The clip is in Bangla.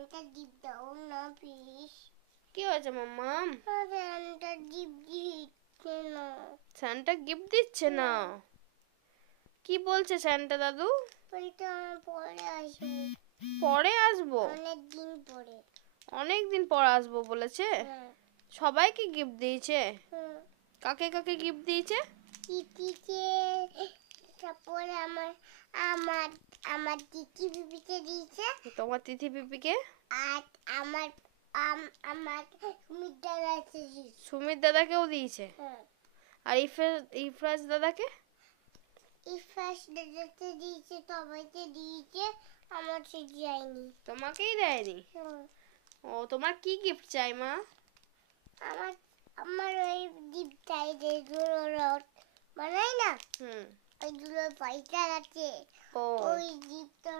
সান্টা জিপ দাও না প্লিজ। কি হয়েছে মাম্মাম? সান্টা জিপ দিচ্ছে না। স্যান্টা গিফট দিচ্ছে না? কি বলছে স্যান্টা দাদু? বলতে আমি পরে আসবো। পরে আসবো? অনেকদিন পরে। অনেকদিন পর আসবো বলেছে? সবাইকে গিফট দিয়েছে? কাকে কাকে গিফট দিয়েছে? তিতিকে, তারপরে আমার আমার আমার তিথি বিবিকে দিয়েছে। তোমার তিথি পিপিকে? আর আমার আমার সুমিত দাদাকে দিয়েছে। সুমিত দাদাকেও দিয়েছে? আর ইফরাজ দাদাকে? ইফরাজ দাদাকে দিয়েছে, সবাইকে দিয়েছে, আমাকে যায়নি। তোমাকেই দেয়নি? ও, তোমার কি গিফট চাই মা? আমার আমার ওই জিপটাই যেগুলো বানাই না, ওইগুলো পয়সা আছে। ওই জিপটা